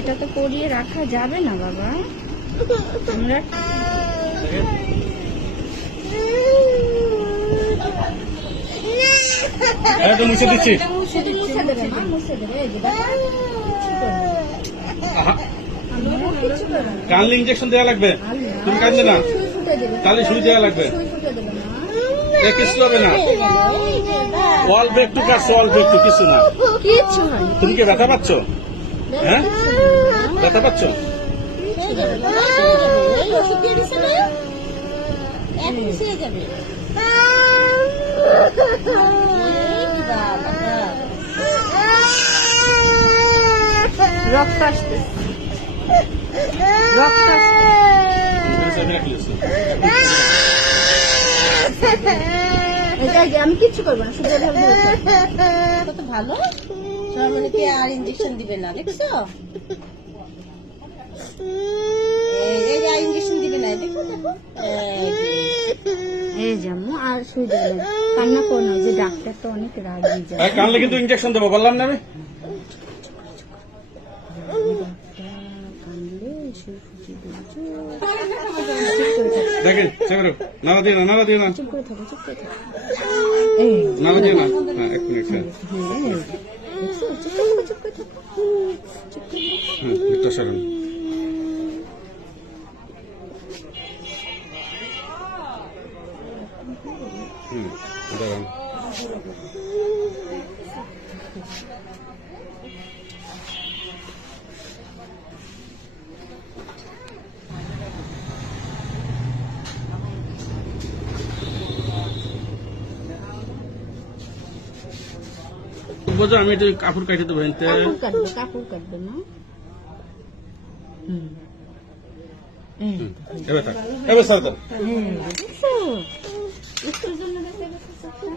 এটা তো পরিয়ে রাখা যাবে না বাবা। তোমরা মুছে দিচ্ছি। শুধু মুছে দেবে মা, মুছে দেবে। এই যে দেখো, কিচ্ছু করবে না। কানলে ইঞ্জেকশন দেওয়া লাগবে। তুমি কাঁদবে না, সুই ফুটে দেবে। তাহলে সুই দেওয়া লাগবে। সুই ফুটে দেবে মা। কিছু হবে না, অল্প একটু কাটছো, অল্প একটু, কিছু না। কিচ্ছু হয়নি। তুমি কি ব্যথা পাচ্ছ? হ্যাঁ, ব্যথা পাচ্ছ? রক্ত আসতে, রক্ত আসতে। আমি কিচ্ছু করবো না, শুধু কত ভালো। সরমনিকে আর ইঞ্জেকশন দিবে না, দেখছো? এই যে ইঞ্জেকশন দিবে না, দেখো দেখো। এই জামু আর শুই দেবে না। কান্না করো না, যে ডাক্তার তো অনেক রাগি যায়। কানলে কিন্তু ইঞ্জেকশন দেবো, বললাম না আমি। কানলে শুই ফুটিয়ে দেবে। দেখেন, নাড়া দিয়ে না, নাড়া দিয়ে না, চুপ করে থাকো, চুপ করে থাকো। নাড়া দিয়ে না। হ্যাঁ, এক মিনিট। হ্যাঁ, দেখছো? চুপ করে থাকো, চুপ করে থাকো। চুপ করে থাকো। একটা সরণ। দাঁড়ান। বোঝো, আমি একটু কাপড় কাটে দেবো। কাপড় কাটবে, কাপড় কাটবে না। এবার থাক, এবার স্যার দেখছো? একটুর জন্য দেখো, দেখো, চোখটা।